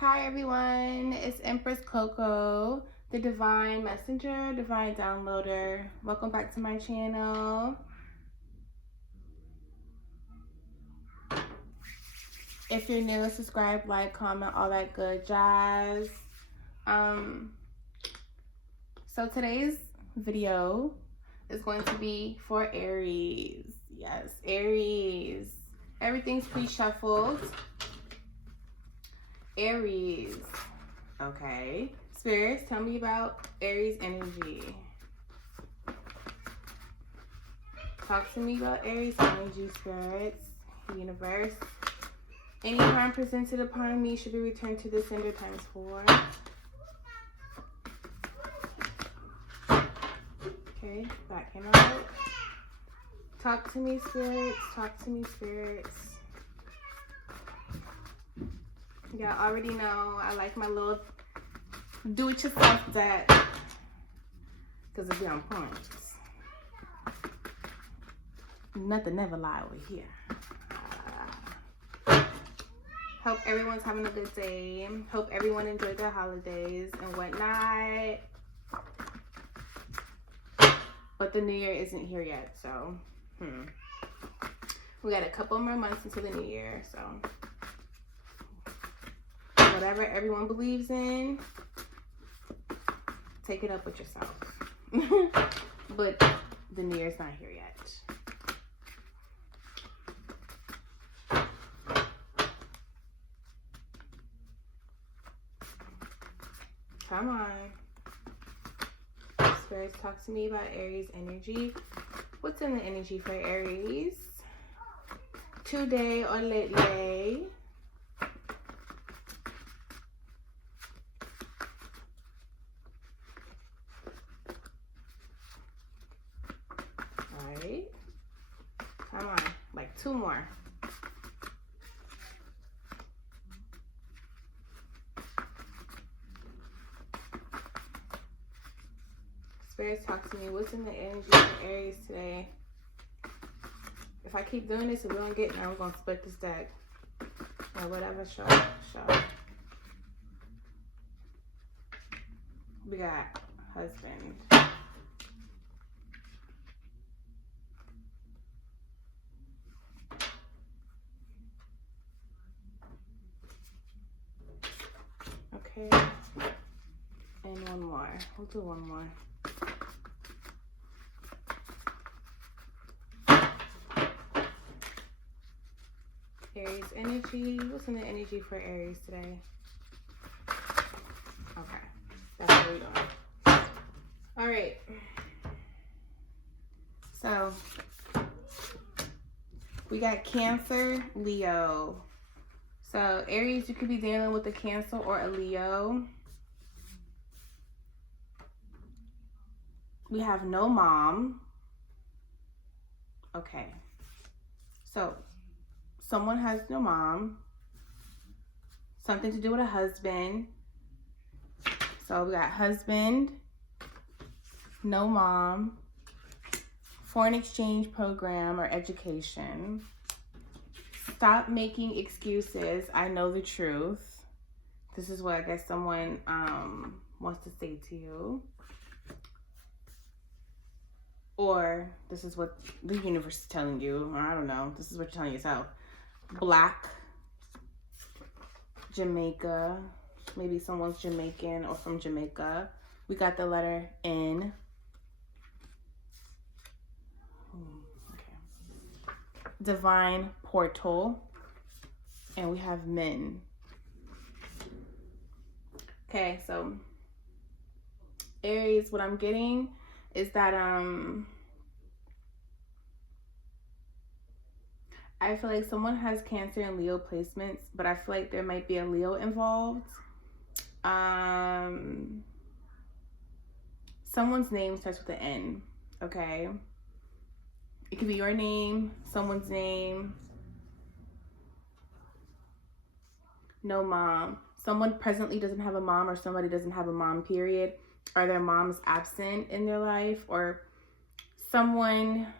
Hi everyone, it's Empress Coco, the Divine Messenger, Divine Downloader. Welcome back to my channel. If you're new, subscribe, like, comment, all that good jazz. So today's video is going to be for Aries. Yes, Aries. Everything's pre-shuffled. Aries. Okay. Spirits, tell me about Aries energy. Talk to me about Aries energy, spirits, universe. Any harm presented upon me should be returned to the sender times 4. Okay, that came out. Talk to me, spirits. Talk to me, spirits. Y'all already know I like my little do-it-yourself deck because it be on point. Nothing never lie over here. Hope everyone's having a good day. Hope everyone enjoyed their holidays and whatnot. But the new year isn't here yet, so we got a couple more months until the new year, so whatever everyone believes in, take it up with yourself. But the new year's not here yet. Come on. Spirits, talk to me about Aries energy. What's in the energy for Aries? Today or lately? Alright. Come on. Like 2 more. Spirits, talk to me. What's in the energy for Aries today? If I keep doing this and we don't get there, I'm going to split this deck. Or whatever, show. We got husband. Okay. And one more. We'll do one more. Aries energy. What's in the energy for Aries today? Okay. That's what we're doing. All right. So, we got Cancer, Leo. So, Aries, you could be dealing with a Cancer or a Leo. We have no mom. Okay. So, someone has no mom. Something to do with a husband. So, we got husband, no mom, foreign exchange program or education. Stop making excuses. I know the truth. This is what I guess someone wants to say to you. Or this is what the universe is telling you. Or I don't know. This is what you're telling yourself. Black, Jamaica. Maybe someone's Jamaican or from Jamaica. We got the letter N. Okay. Divine portal. And we have men. Okay, so Aries, what I'm getting is that I feel like someone has Cancer and Leo placements, but I feel like there might be a Leo involved. Someone's name starts with an N, okay? It could be your name, someone's name. No mom. Someone presently doesn't have a mom, or somebody doesn't have a mom, period. Or their mom's absent in their life, or someone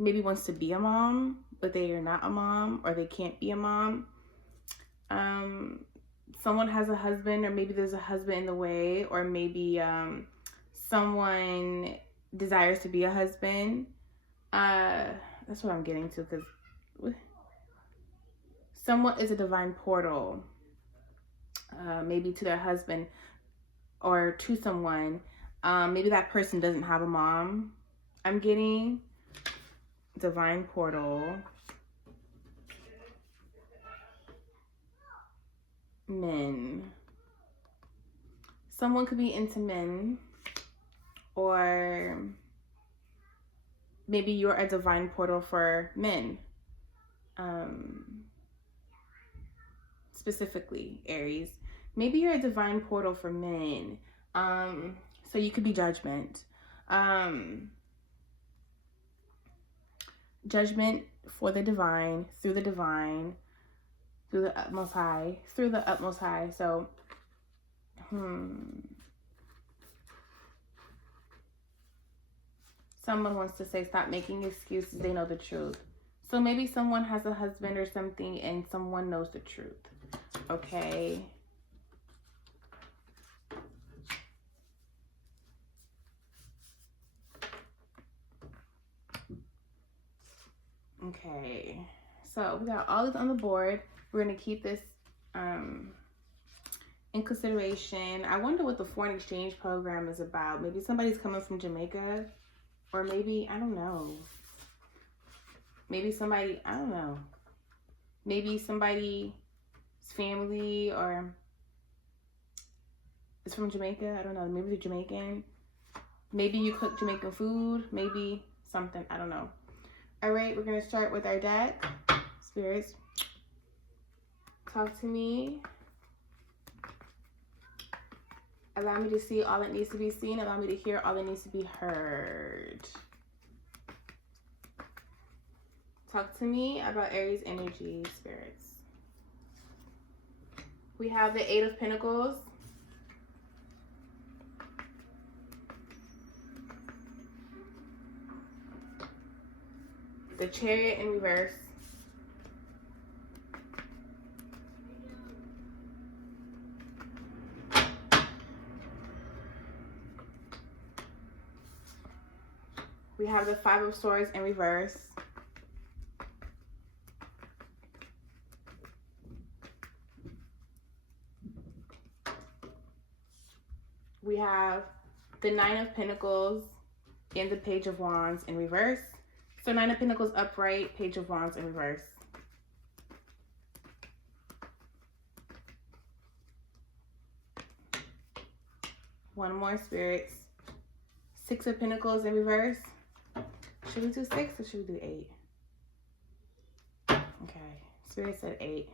maybe wants to be a mom, but they are not a mom, or they can't be a mom. someone has a husband, or maybe there's a husband in the way, or maybe someone desires to be a husband. That's what I'm getting to, because someone is a divine portal, maybe to their husband or to someone. Maybe that person doesn't have a mom. I'm getting divine portal. Men. Someone could be into men, or maybe you're a divine portal for men. Specifically, Aries. Maybe you're a divine portal for men. So you could be judgment. Judgment for the divine, through the utmost high, So, someone wants to say, stop making excuses. They know the truth. So maybe someone has a husband or something, and someone knows the truth. Okay. Okay. So we got all this on the board. We're going to keep this in consideration. I wonder what the foreign exchange program is about. Maybe somebody's coming from Jamaica, or maybe, I don't know. Maybe somebody, I don't know. Maybe somebody's family or is from Jamaica. I don't know. Maybe they're Jamaican. Maybe you cook Jamaican food. Maybe something. I don't know. All right, we're going to start with our deck. Spirits, talk to me. Allow me to see all that needs to be seen. Allow me to hear all that needs to be heard. Talk to me about Aries energy, spirits. We have the Eight of Pentacles. The Chariot in reverse. We have the Five of Swords in reverse. We have the Nine of Pentacles and the Page of Wands in reverse. So Nine of Pentacles upright, Page of Wands in reverse. One more, spirits. Six of Pentacles in reverse. Should we do 6 or should we do 8? Okay, Spirit said 8.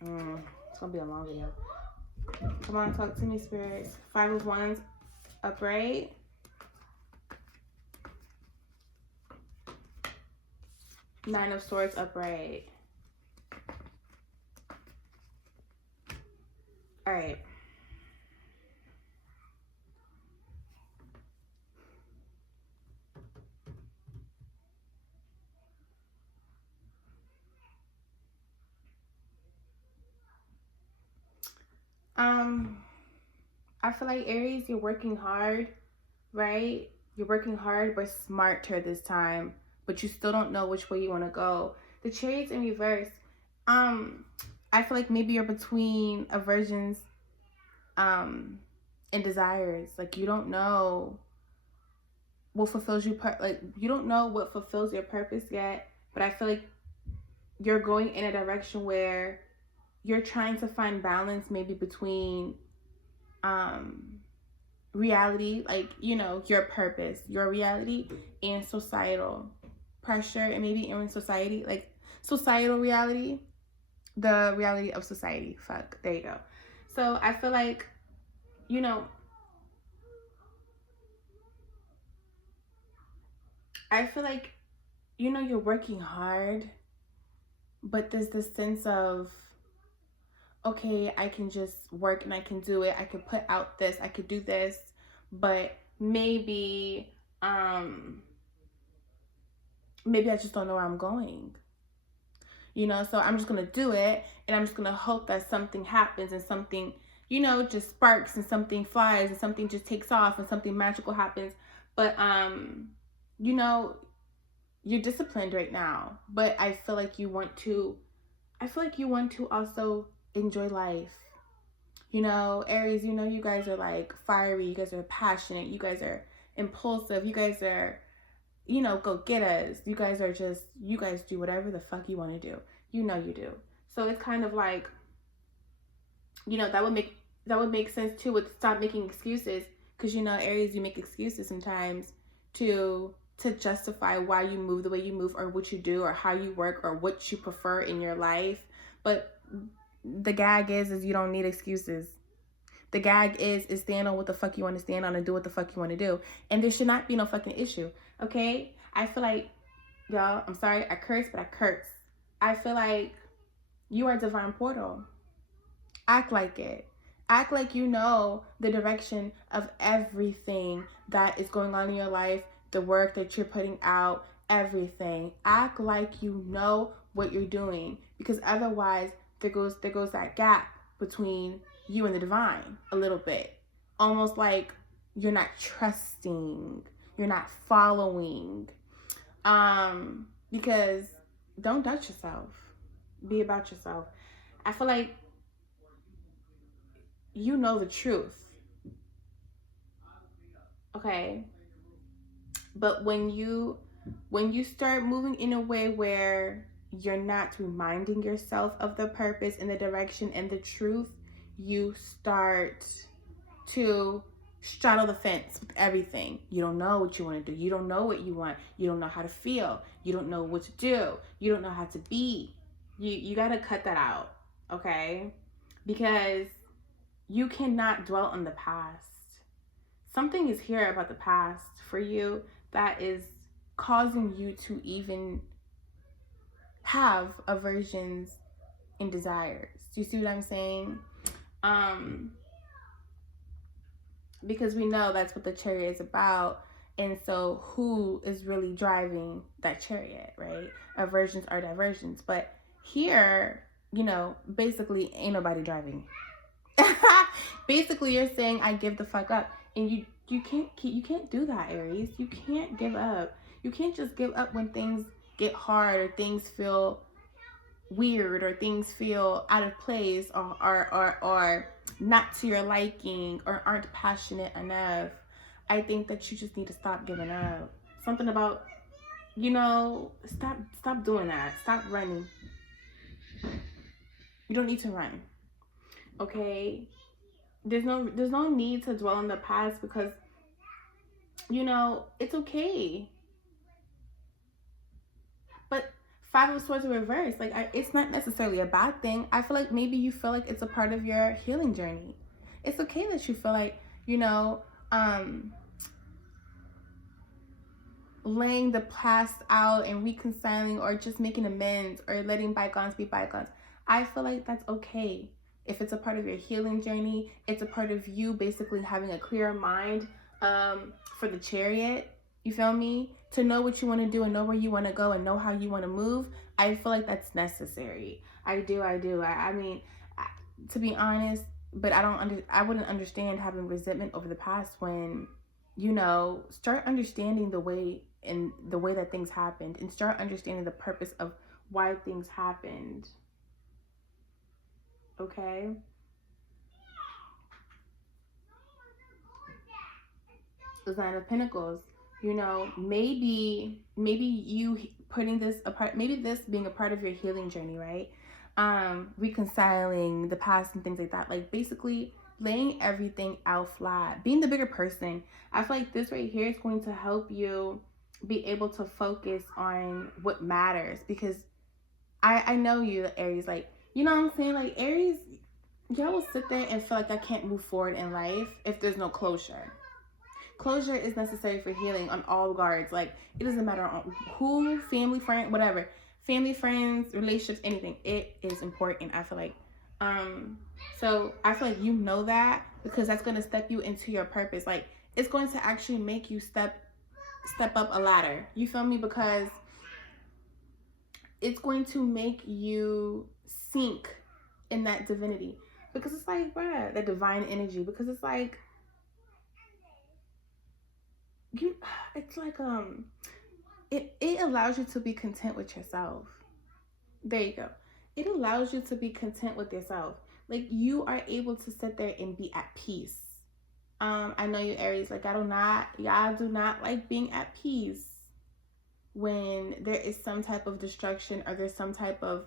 It's gonna be a long video. Come on, talk to me, spirits. Five of Wands upright. Nine of Swords upright. All right. I feel like Aries, you're working hard, right? You're working hard, but smarter this time. But you still don't know which way you want to go. The Chariot's in reverse. I feel like maybe you're between aversions, and desires. Like you don't know what fulfills you. You don't know what fulfills your purpose yet. But I feel like you're going in a direction where you're trying to find balance, maybe between reality, like, you know, your purpose, your reality, and societal pressure, and maybe in society, like societal reality, the reality of society. There you go. So I feel like, you know, you're working hard, but there's this sense of, okay, I can just work and I can do it. I can put out this, I could do this, but maybe I just don't know where I'm going. you know, so I'm just going to do it, and I'm just going to hope that something happens and something, you know, just sparks and something flies and something just takes off and something magical happens. But, you know, you're disciplined right now, but I feel like you want to also enjoy life. You know, Aries, you know, you guys are like fiery, you guys are passionate, you guys are impulsive, you guys are, you know, go get us. You guys do whatever the fuck you want to do. You know you do. So it's kind of like, you know, that would make sense too, with stop making excuses, because, you know, Aries, you make excuses sometimes to justify why you move the way you move, or what you do, or how you work, or what you prefer in your life. But the gag is you don't need excuses. The gag is stand on what the fuck you want to stand on and do what the fuck you want to do. And there should not be no fucking issue, okay? I feel like, y'all, I'm sorry, I curse, but I curse. I feel like you are a divine portal. Act like it. Act like you know the direction of everything that is going on in your life, the work that you're putting out, everything. Act like you know what you're doing, because otherwise there goes that gap between you and the divine a little bit. Almost like you're not trusting, you're not following. Because don't doubt yourself. Be about yourself. I feel like you know the truth. Okay? But when you start moving in a way where you're not reminding yourself of the purpose and the direction and the truth, you start to straddle the fence with everything. You don't know what you want to do. You don't know what you want. You don't know how to feel. You don't know what to do. You don't know how to be. You got to cut that out, okay? Because you cannot dwell on the past. Something is here about the past for you that is causing you to even have aversions and desires. Do you see what I'm saying? Because we know that's what the chariot is about. And so who is really driving that chariot, right? Aversions are diversions. But here, you know, basically ain't nobody driving. Basically, you're saying I give the fuck up, and you can't do that, Aries. You can't give up. You can't just give up when things get hard, or things feel weird, or things feel out of place, or not to your liking, or aren't passionate enough. I think that you just need to stop giving up. Something about, you know, stop doing that. Stop running. You don't need to run. Okay? There's no need to dwell on the past, because, you know, it's okay. But Five of Swords in reverse, like, it's not necessarily a bad thing. I feel like maybe you feel like it's a part of your healing journey. It's okay that you feel like, you know, laying the past out and reconciling, or just making amends, or letting bygones be bygones. I feel like that's okay. If it's a part of your healing journey, it's a part of you basically having a clearer mind for the chariot. You feel me? To know what you want to do, and know where you want to go, and know how you want to move. I feel like that's necessary. I do. I mean, to be honest, but I wouldn't understand having resentment over the past when, you know, start understanding the way that things happened, and start understanding the purpose of why things happened. Okay? The Nine of Pentacles. You know, maybe you putting this apart, maybe this being a part of your healing journey, right? Reconciling the past and things like that. Like, basically laying everything out flat, being the bigger person. I feel like this right here is going to help you be able to focus on what matters, because I know you, Aries, like, you know what I'm saying? Like, Aries, y'all will sit there and feel like I can't move forward in life if there's no closure. Closure is necessary for healing on all regards. Like, it doesn't matter on who, family, friend, whatever. Family, friends, relationships, anything. It is important, I feel like. So I feel like you know that, because that's going to step you into your purpose. Like, it's going to actually make you step up a ladder. You feel me? Because it's going to make you sink in that divinity, because it's like, bruh, that divine energy, because it's like you, it's like it allows you to be content with yourself. There you go. It allows you to be content with yourself. Like, you are able to sit there and be at peace. I know you Aries, like, y'all do not like being at peace when there is some type of destruction, or there's some type of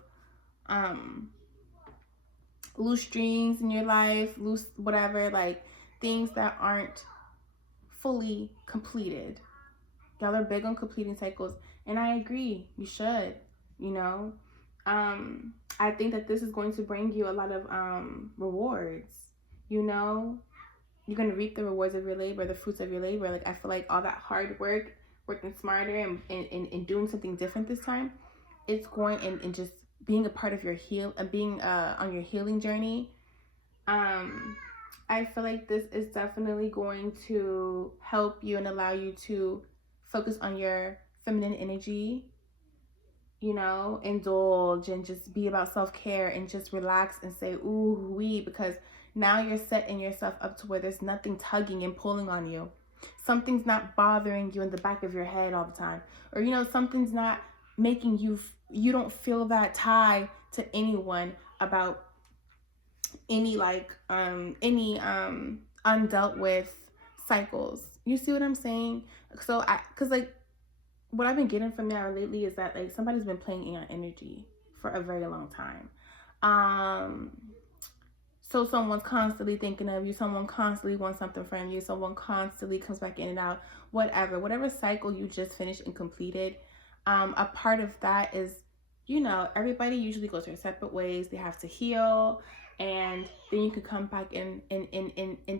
loose strings in your life, loose whatever, like things that aren't fully completed. Y'all are big on completing cycles, and I agree, you should, you know. I think that this is going to bring you a lot of rewards, you know. You're going to reap the rewards of your labor, the fruits of your labor. Like, I feel like all that hard work, working smarter, and doing something different this time, it's going, and just being a part of your being on your healing journey. I feel like this is definitely going to help you and allow you to focus on your feminine energy, you know, indulge and just be about self-care and just relax and say, ooh, wee, because now you're setting yourself up to where there's nothing tugging and pulling on you. Something's not bothering you in the back of your head all the time. Or, you know, something's not making you don't feel that tie to anyone about any undealt with cycles. You see what I'm saying? So cause like what I've been getting from y'all lately is that, like, somebody's been playing in your energy for a very long time. So someone's constantly thinking of you, someone constantly wants something from you, someone constantly comes back in and out, whatever cycle you just finished and completed. A part of that is, you know, everybody usually goes their separate ways. They have to heal, and then you can come back and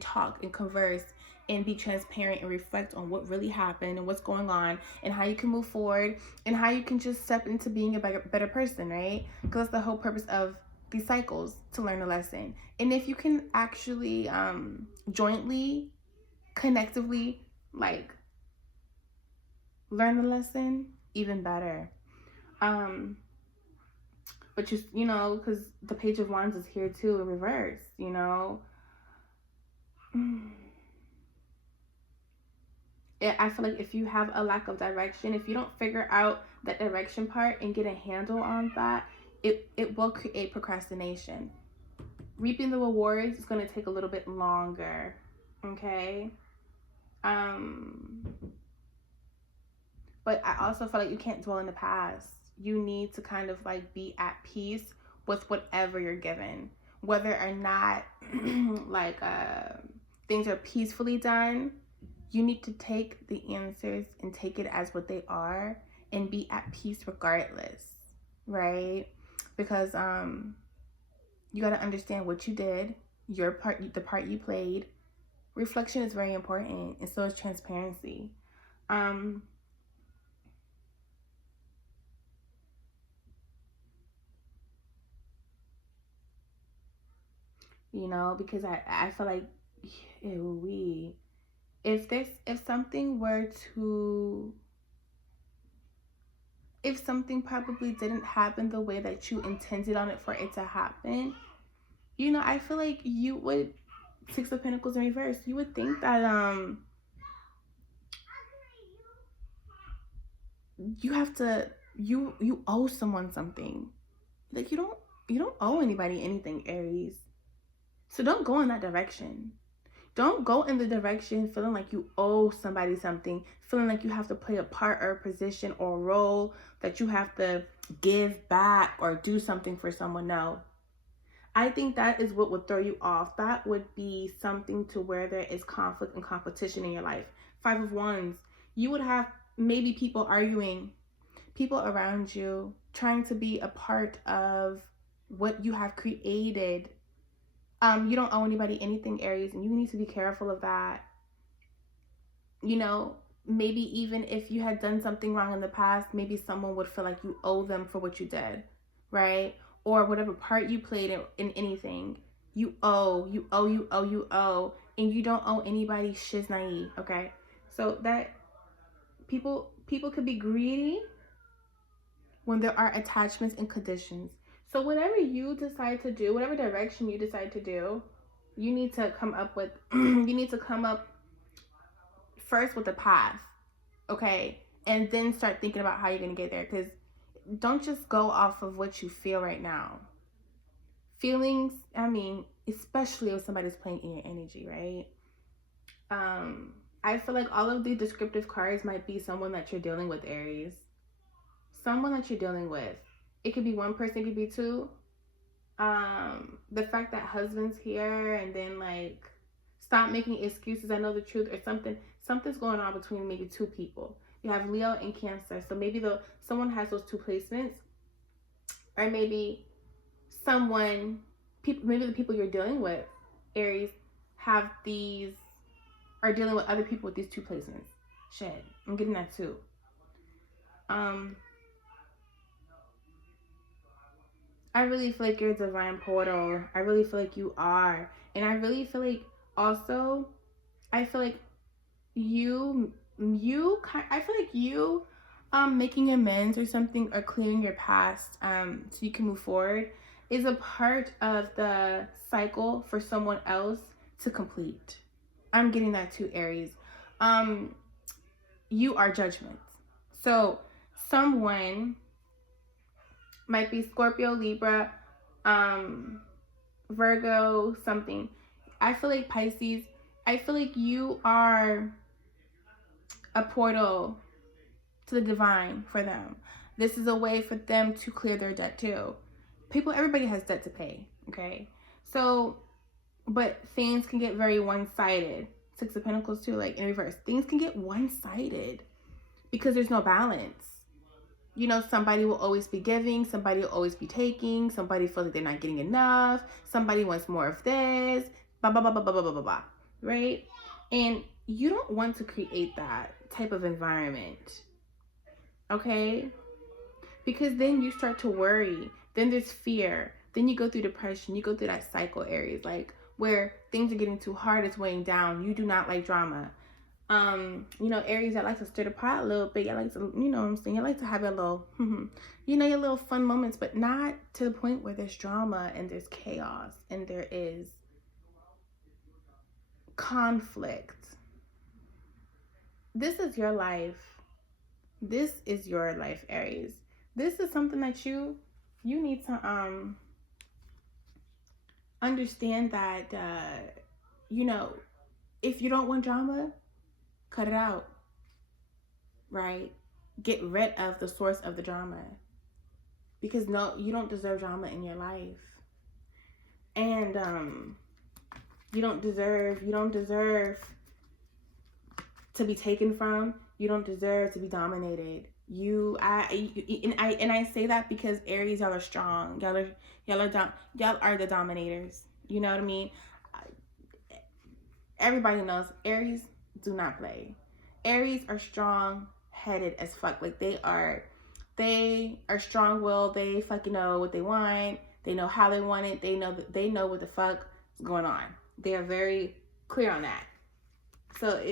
talk and converse and be transparent and reflect on what really happened and what's going on and how you can move forward and how you can just step into being a better person, right? Because that's the whole purpose of these cycles, to learn a lesson. And if you can actually jointly, connectively, like, learn the lesson, even better. But you know, because the Page of Wands is here too in reverse, you know. I feel like if you have a lack of direction, if you don't figure out that direction part and get a handle on that, it will create procrastination. Reaping the rewards is going to take a little bit longer, okay? But I also feel like you can't dwell in the past. You need to kind of like be at peace with whatever you're given, whether or not like things are peacefully done. You need to take the answers and take it as what they are and be at peace regardless, right? Because you got to understand what you did, your part, the part you played. Reflection is very important, and so is transparency. You know, because I feel like if something were to, if something probably didn't happen the way that you intended on it for it to happen, you know, I feel like you would, Six of Pentacles in reverse, you would think that you have to, you owe someone something. Like, you don't owe anybody anything, Aries. So don't go in that direction. Don't go in the direction feeling like you owe somebody something, feeling like you have to play a part or a position or a role that you have to give back or do something for someone. No. I think that is what would throw you off. That would be something to where there is conflict and competition in your life. Five of Wands. You would have maybe people arguing, people around you trying to be a part of what you have created. You don't owe anybody anything, Aries, and you need to be careful of that. You know, maybe even if you had done something wrong in the past, maybe someone would feel like you owe them for what you did, right? Or whatever part you played in anything. You owe, and you don't owe anybody shiznai, okay? So that people could be greedy, when there are attachments and conditions. So whatever you decide to do, whatever direction you decide to do, you need to come up with, you need to come up first with a path, okay? And then start thinking about how you're going to get there. Because don't just go off of what you feel right now. Feelings, I mean, especially if somebody's playing in your energy, right? I feel like all of the descriptive cards might be someone that you're dealing with, Aries. Someone that you're dealing with. It could be one person, it could be two. The fact that husband's here, and then like, stop making excuses, I know the truth, or something's going on between maybe two people. You have Leo and Cancer, so maybe someone has those two placements, or maybe maybe the people you're dealing with, Aries, are dealing with other people with these two placements. Shit, I'm getting that too. I really feel like you're a divine portal. I really feel like you are. And I really feel like also, I feel like you making amends or something, or clearing your past so you can move forward, is a part of the cycle for someone else to complete. I'm getting that too, Aries. You are judgment. So someone might be Scorpio, Libra, Virgo, something. I feel like Pisces, I feel like you are a portal to the divine for them. This is a way for them to clear their debt too. Everybody has debt to pay, okay? So, but things can get very one-sided. Six of Pentacles too, like in reverse. Things can get one-sided because there's no balance. You know, somebody will always be giving, somebody will always be taking, somebody feels like they're not getting enough, somebody wants more of this, blah, blah, blah, blah, blah, blah, blah, blah, right? And you don't want to create that type of environment, okay? Because then you start to worry, then there's fear, then you go through depression, you go through that cycle, Aries, like where things are getting too hard, it's weighing down, you do not like drama. You know, Aries, that like to stir the pot a little bit. I like to, you know what I'm saying? I like to have your little, you know, your little fun moments, but not to the point where there's drama and there's chaos and there is conflict. This is your life. This is your life, Aries. This is something that you need to understand that you know, if you don't want drama, cut it out, right? Get rid of the source of the drama, because no, you don't deserve drama in your life. And you don't deserve to be taken from. You don't deserve to be dominated. I say that because Aries, y'all are strong. Y'all are the dominators. You know what I mean? Everybody knows Aries do not play. Aries are strong-headed as fuck. Like they are strong-willed. They fucking know what they want. They know how they want it. They know what the fuck is going on. They are very clear on that. So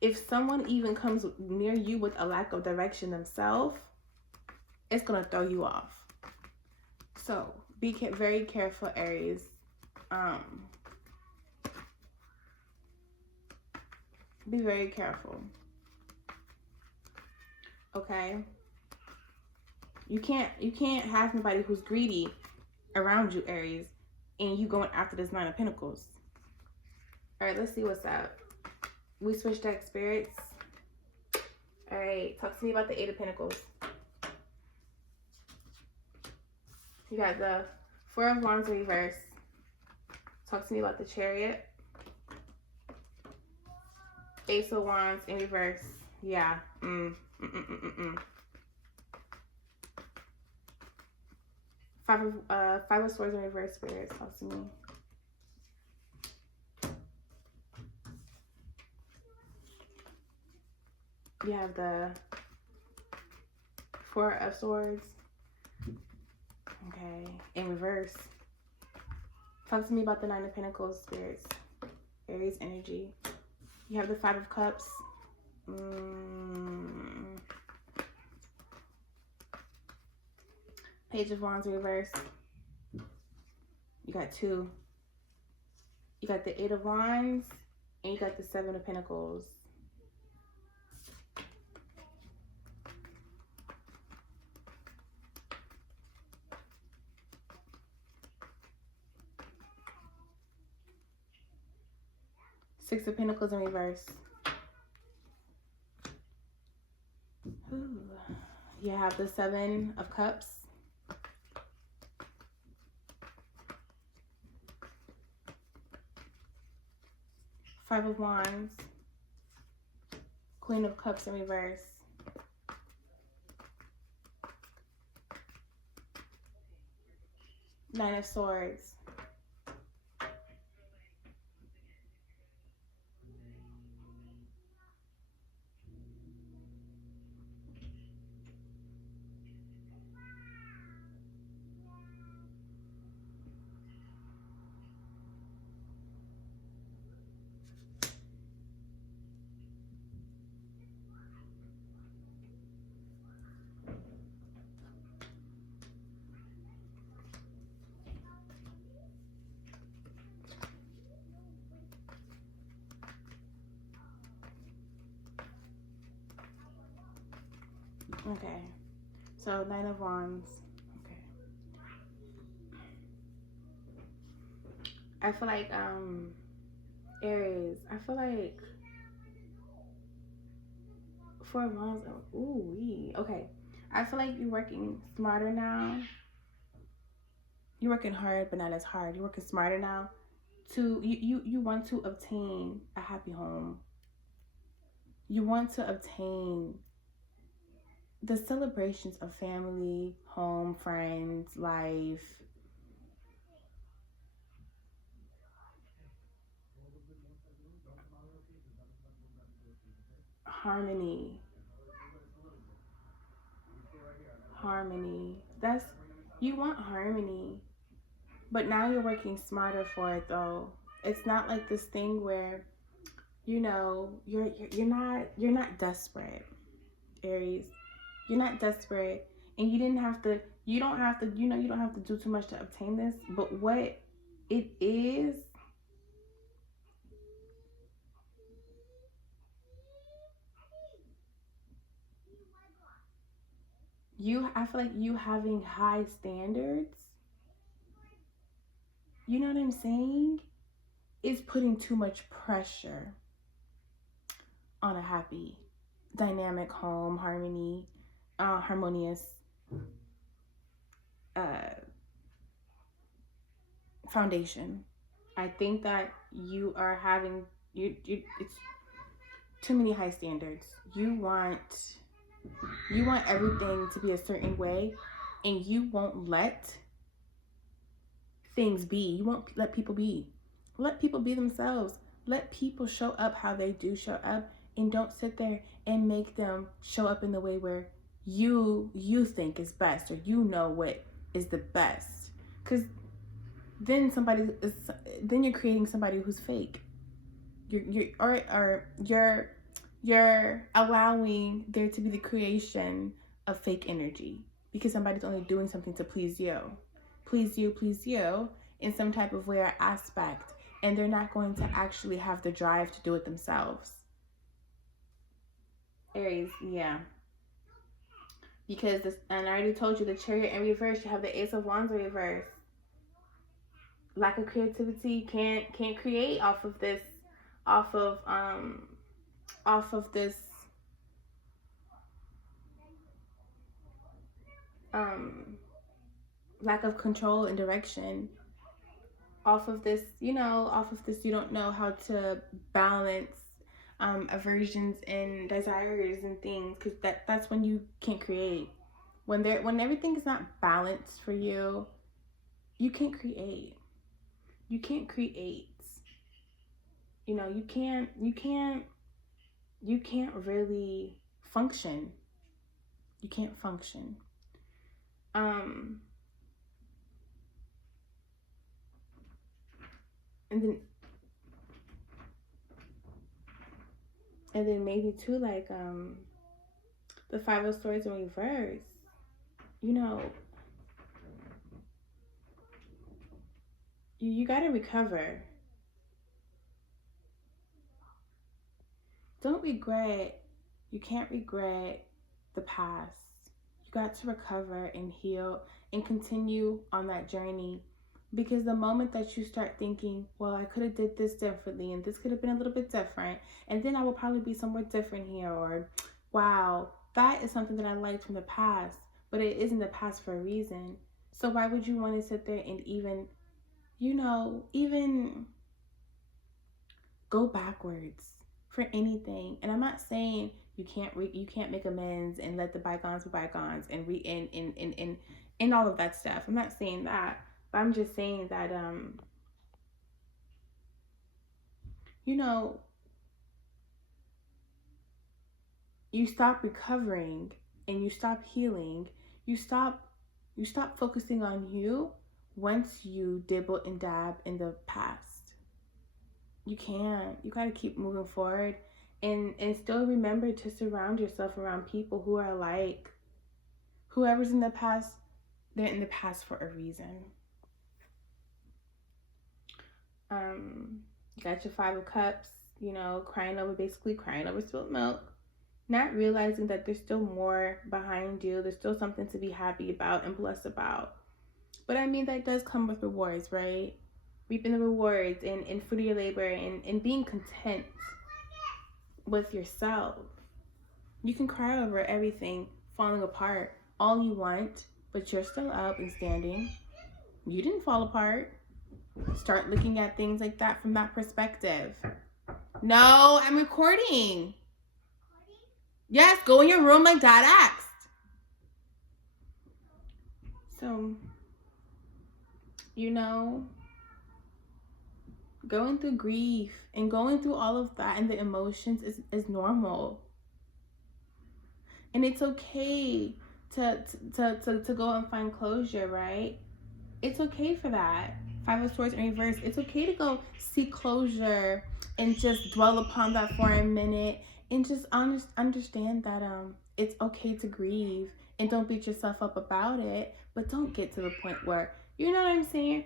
if someone even comes near you with a lack of direction themselves, it's gonna throw you off. So be very careful, Aries. Be very careful. Okay? You can't have somebody who's greedy around you, Aries, and you going after this Nine of Pentacles. All right, let's see what's up. We switched deck, spirits. All right, talk to me about the Eight of Pentacles. You got the Four of Wands in reverse. Talk to me about the Chariot. Ace of Wands in reverse. Yeah. Five of Swords in reverse, spirits. Talk to me. You have the Four of Swords. Okay. In reverse. Talk to me about the Nine of Pentacles, spirits. Aries energy. You have the Five of Cups. Page of Wands in reverse. You got 2. You got the 8 of Wands and you got the 7 of Pentacles. Six of Pentacles in reverse. Ooh. You have the 7 of Cups. Five of Wands. Queen of Cups in reverse. Nine of Swords. Okay. So, Nine of Wands. Okay. I feel like, Aries, I feel like 4 of Wands. Ooh, wee. Okay. I feel like you're working smarter now. You're working hard, but not as hard. You're working smarter now. You want to obtain a happy home. You want to obtain the celebrations of family, home, friends, life. Harmony. Harmony. That's, you want harmony. But now you're working smarter for it though. It's not like this thing where, you know, you're not desperate, Aries. You're not desperate, and you don't have to, you don't have to do too much to obtain this. But what it is, I feel like you having high standards, you know what I'm saying, is putting too much pressure on a happy, dynamic home, harmonious foundation. I think that you are having, it's too many high standards. You want everything to be a certain way, and you won't let things be. You won't let people be. Let people be themselves. Let people show up how they do show up, and don't sit there and make them show up in the way where you think is best, or you know what is the best. Because then you're creating somebody who's fake. You're allowing there to be the creation of fake energy, because somebody's only doing something to please you in some type of way or aspect, and they're not going to actually have the drive to do it themselves. Aries, yeah. Because and I already told you, the Chariot in reverse, you have the Ace of Wands in reverse. Lack of creativity, can't create off of this lack of control and direction, off of this you don't know how to balance aversions and desires and things, because that's when you can't create. When everything is not balanced for you, you can't create. You can't really function. You can't function. And then maybe too, like the Five of Swords in reverse. You know, You got to recover. Don't regret. You can't regret the past. You got to recover and heal and continue on that journey, because the moment that you start thinking, well, I could have did this differently and this could have been a little bit different and then I will probably be somewhere different here, or wow, that is something that I liked from the past, but it isn't the past for a reason. So why would you want to sit there and even, even go backwards for anything? And I'm not saying you can't make amends and let the bygones be bygones and and all of that stuff. I'm not saying that, but I'm just saying that you know you stop recovering and you stop healing. You stop focusing on you once you dibble and dab in the past. You can't. You got to keep moving forward, and still remember to surround yourself around people who are like, whoever's in the past, they're in the past for a reason. You got your 5 of Cups, basically crying over spilled milk, not realizing that there's still more behind you. There's still something to be happy about and blessed about. But I mean, that does come with rewards, right? Reaping the rewards and fruit of your labor, and being content with yourself. You can cry over everything falling apart all you want, but you're still up and standing. You didn't fall apart. Start looking at things like that from that perspective. No, I'm recording. Yes, go in your room like Dad asked. So, going through grief and going through all of that and the emotions is normal. And it's okay to go and find closure, right? It's okay for that. 5 of Swords in reverse. It's okay to go seek closure and just dwell upon that for a minute and just understand that it's okay to grieve, and don't beat yourself up about it, but don't get to the point where, you know what I'm saying,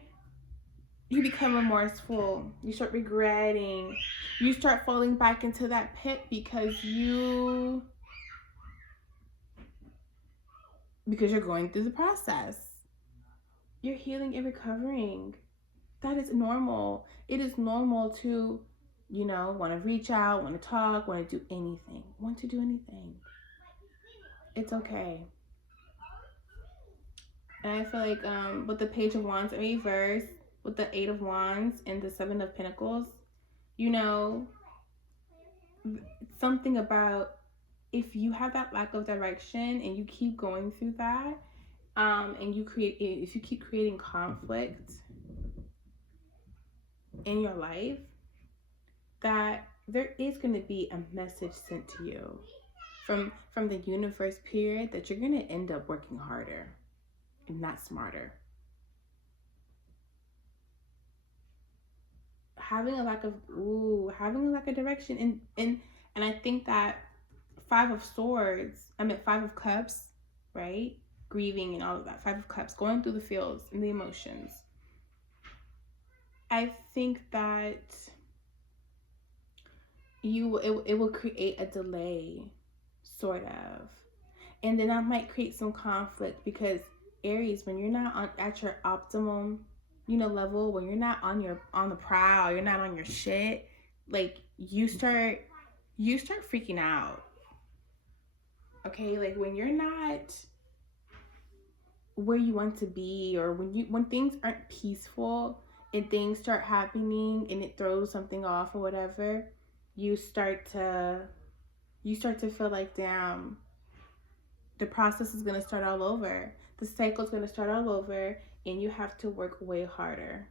you become remorseful, you start regretting, you start falling back into that pit because you're going through the process. You're healing and recovering. That is normal. It is normal to, want to reach out, want to talk, want to do anything. It's okay. And I feel like with the Page of Wands in reverse, with the 8 of Wands and the 7 of Pentacles, something about, if you have that lack of direction and you keep going through that, and if you keep creating conflict in your life, that there is going to be a message sent to you from the universe, period, that you're going to end up working harder and not smarter. Having a lack of direction, and I think that 5 of Cups, right? Grieving and all of that. 5 of Cups, going through the feels and the emotions. I think that it will create a delay, sort of, and then that might create some conflict, because Aries, when you're not at your optimum, level, when you're not on the prowl, you're not on your shit, like you start freaking out. Okay, like when you're not where you want to be, or when things aren't peaceful and things start happening and it throws something off or whatever, you start to feel like, damn, the process is going to start all over. The cycle is going to start all over, and you have to work way harder.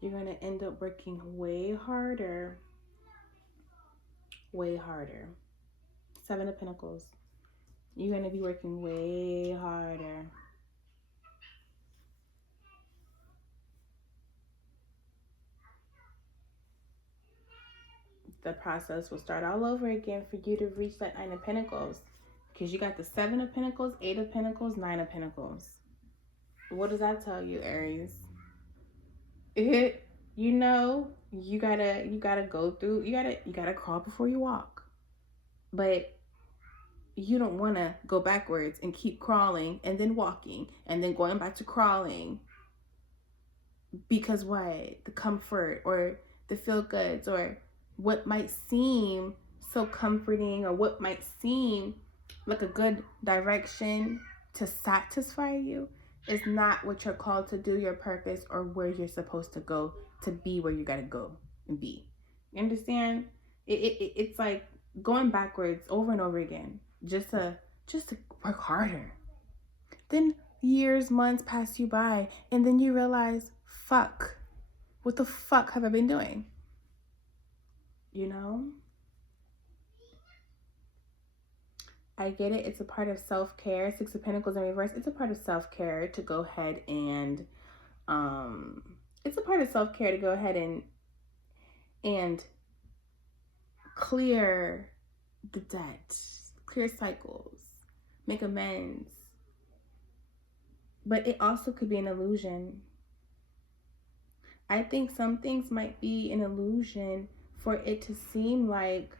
You're going to end up working way harder. Way harder. Seven of Pentacles. You're going to be working way harder. The process will start all over again for you to reach that Nine of Pentacles. Because you got the Seven of Pentacles, Eight of Pentacles, Nine of Pentacles. What does that tell you, Aries? You know, you gotta go through, you gotta crawl before you walk. But you don't want to go backwards and keep crawling and then walking and then going back to crawling. Because what? The comfort or the feel goods or what might seem so comforting or what might seem like a good direction to satisfy you is not what you're called to do, your purpose, or where you're supposed to go to be where you got to go and be. You understand? It's like going backwards over and over again just to work harder. Then years, months pass you by, and then you realize, fuck, what the fuck have I been doing? You know? I get it. It's a part of self-care. Six of Pentacles in reverse. It's a part of self-care to go ahead and, it's a part of self-care to go ahead and clear the debt, clear cycles, make amends. But it also could be an illusion. I think some things might be an illusion for it to seem like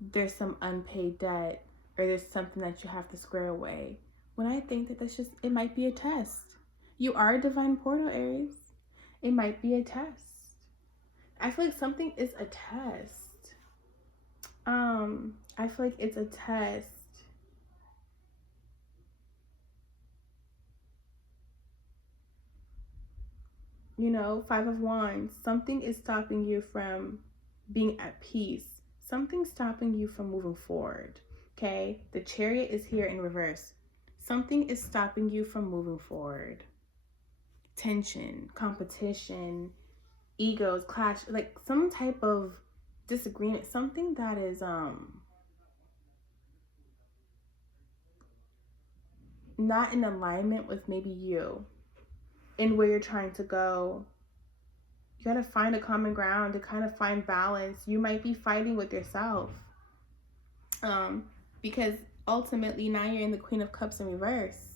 there's some unpaid debt or there's something that you have to square away. When I think that that's just, it might be a test. You are a divine portal, Aries. It might be a test. I feel like something is a test. I feel like it's a test. You know, Five of Wands. Something is stopping you from being at peace. Something's stopping you from moving forward. Okay? The Chariot is here in reverse. Something is stopping you from moving forward. Tension, competition, egos, clash, like some type of disagreement, something that is not in alignment with maybe you and where you're trying to go. You got to find a common ground to kind of find balance. You might be fighting with yourself. Because ultimately now you're in the Queen of Cups in reverse.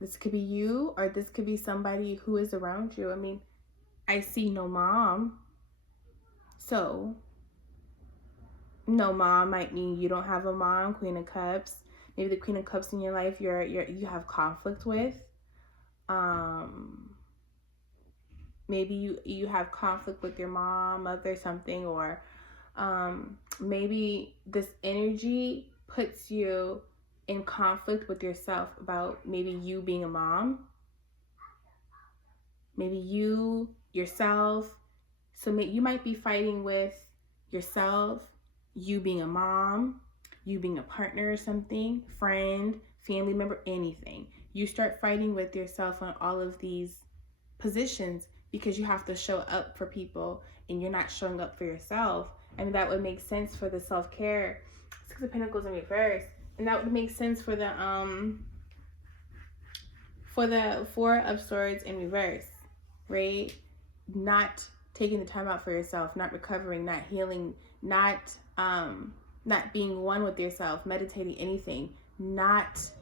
This could be you or this could be somebody who is around you. I mean, I see no mom. So, no mom might mean you don't have a mom, Queen of Cups. Maybe the Queen of Cups in your life you have conflict with. Maybe you have conflict with your mom, mother, something, or maybe this energy puts you in conflict with yourself about maybe you being a mom, maybe you, yourself. So you might be fighting with yourself, you being a mom, you being a partner or something, friend, family member, anything. You start fighting with yourself on all of these positions because you have to show up for people and you're not showing up for yourself. I mean, that would make sense for the self-care. Six of Pentacles in reverse. And that would make sense for the Four of Swords in reverse, right? Not taking the time out for yourself, not recovering, not healing, not being one with yourself, meditating, anything, not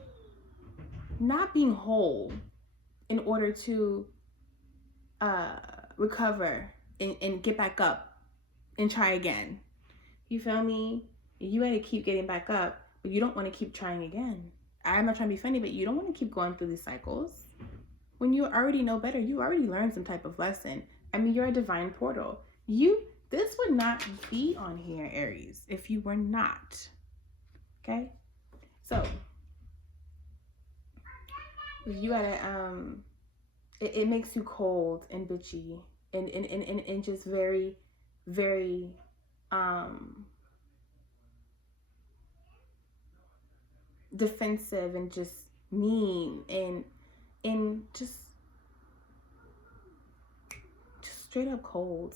being whole in order to recover and get back up and try again. You feel me? You got to keep getting back up, but you don't want to keep trying again. I'm not trying to be funny, but you don't want to keep going through these cycles. When you already know better, you already learned some type of lesson. I mean, you're a divine portal. This would not be on here, Aries, if you were not. Okay? So, you gotta, it makes you cold and bitchy and just very, very, defensive and just mean and just straight up cold.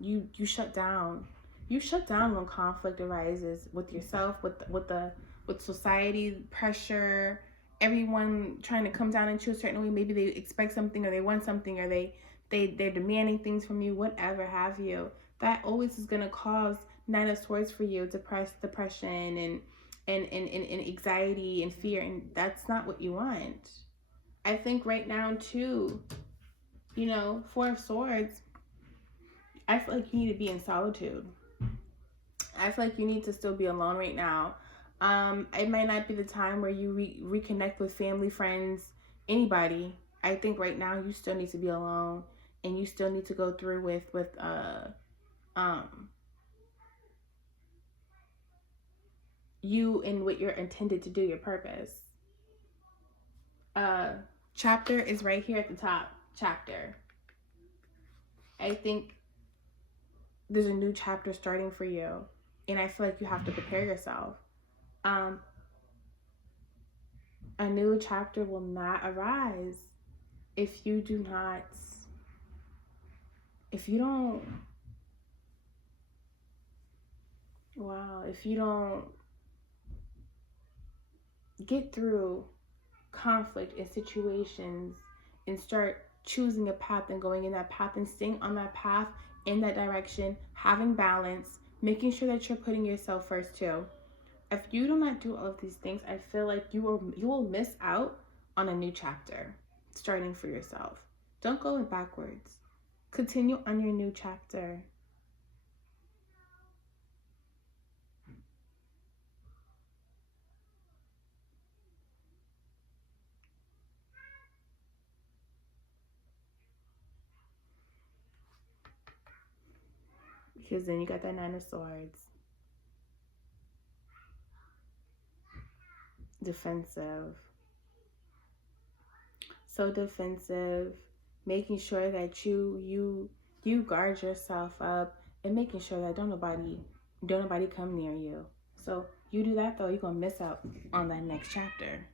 You shut down. You shut down when conflict arises with yourself, with society, pressure, everyone trying to come down into a certain way. Maybe they expect something, or they want something, or they're demanding things from you, whatever have you. That always is gonna cause Nine of Swords for you, depression and anxiety and fear, and that's not what you want. I think right now too, you know, Four of Swords, I feel like you need to be in solitude. I feel like you need to still be alone right now. It might not be the time where you reconnect with family, friends, anybody. I think right now you still need to be alone, and you still need to go through with you and what you're intended to do, your purpose. Chapter is right here at the top. Chapter. I think there's a new chapter starting for you, and I feel like you have to prepare yourself. A new chapter will not arise if you do not, if you don't, if you don't get through conflict and situations and start choosing a path and going in that path and staying on that path, in that direction, having balance, making sure that you're putting yourself first too. If you do not do all of these things, I feel like you will miss out on a new chapter starting for yourself. Don't go backwards. Continue on your new chapter. Because then you got that Nine of Swords. Defensive. So defensive. Making sure that you guard yourself up, and making sure that don't nobody come near you. So you do that though, you're gonna miss out on that next chapter.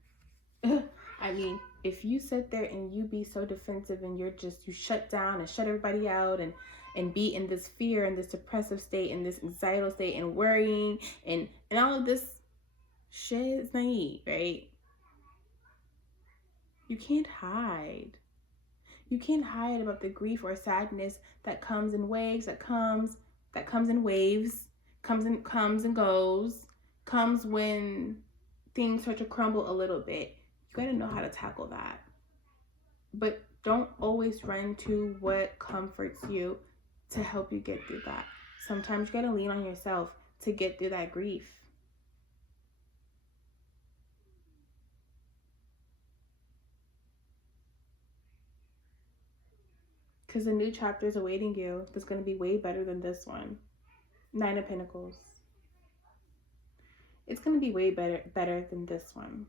I mean, if you sit there and you be so defensive and you shut down and shut everybody out and be in this fear and this depressive state and this anxiety state and worrying and all of this shit is naive, right? You can't hide. You can't hide about the grief or sadness that comes in waves, that comes in waves, comes and goes, comes when things start to crumble a little bit. You gotta know how to tackle that. But don't always run to what comforts you to help you get through that. Sometimes you gotta lean on yourself to get through that grief. Because the new chapter is awaiting you that's going to be way better than this one. Nine of Pentacles. It's going to be way better than this one.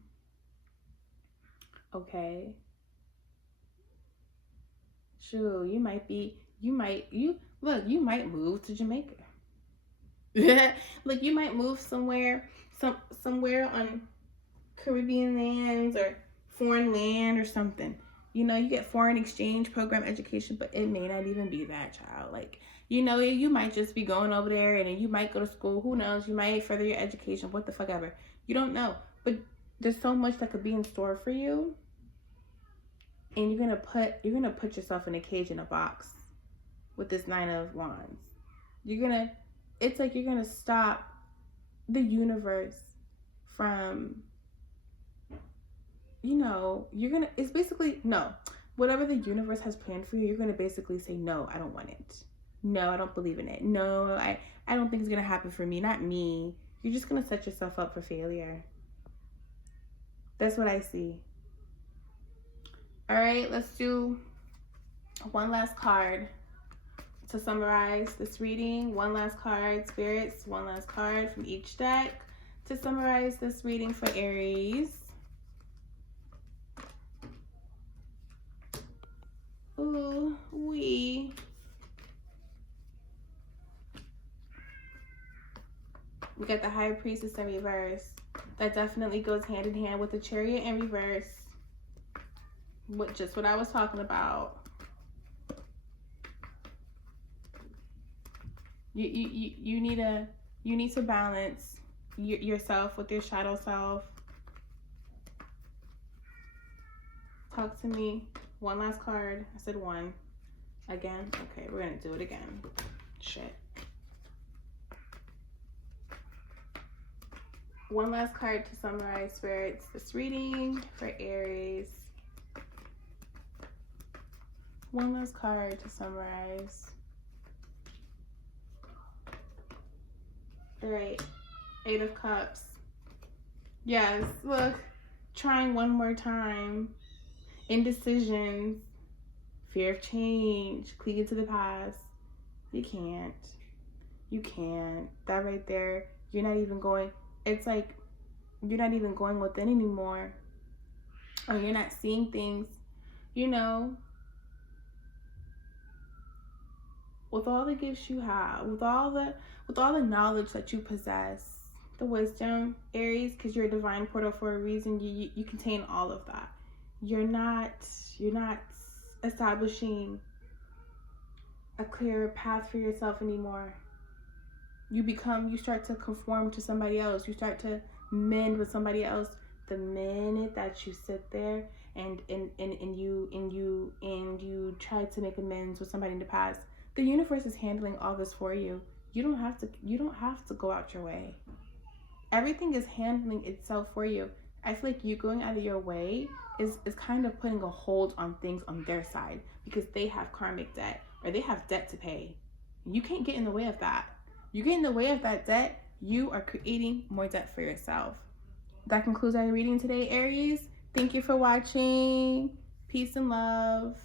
Okay? Sure, you might move to Jamaica. Like you might move somewhere on Caribbean lands or foreign land or something. You know, you get foreign exchange program education, but it may not even be that, child. Like, you know, you might just be going over there and you might go to school. Who knows? You might further your education. What the fuck ever. You don't know. But there's so much that could be in store for you. And you're gonna put yourself in a cage, in a box with this Nine of Wands. It's like you're gonna stop the universe from, you know, it's basically, no. Whatever the universe has planned for you, you're going to basically say, no, I don't want it. No, I don't believe in it. No, I don't think it's going to happen for me. Not me. You're just going to set yourself up for failure. That's what I see. All right, let's do one last card to summarize this reading. One last card, spirits. One last card from each deck to summarize this reading for Aries. Ooh, we got the High Priestess in reverse. That definitely goes hand in hand with the Chariot in reverse. Just what I was talking about. You need to balance yourself with your shadow self. Talk to me. One last card. I said one. Again? Okay, we're gonna do it again. Shit. One last card to summarize, spirits, this reading for Aries. One last card to summarize. All right, 8 of Cups. Yes, look, trying one more time. Indecisions, fear of change, clinging to the past. You can't. You can't. That right there, you're not even going. It's like you're not even going within anymore. Or you're not seeing things, you know, with all the gifts you have, with all the knowledge that you possess, the wisdom, Aries, because you're a divine portal for a reason. You contain all of that. You're not establishing a clear path for yourself anymore. You start to conform to somebody else. You start to mend with somebody else. The minute that you sit there and you try to make amends with somebody in the past, the universe is handling all this for you. You don't have to go out your way. Everything is handling itself for you. I feel like you going out of your way is kind of putting a hold on things on their side because they have karmic debt or they have debt to pay. You can't get in the way of that. You get in the way of that debt, you are creating more debt for yourself. That concludes our reading today, Aries. Thank you for watching. Peace and love.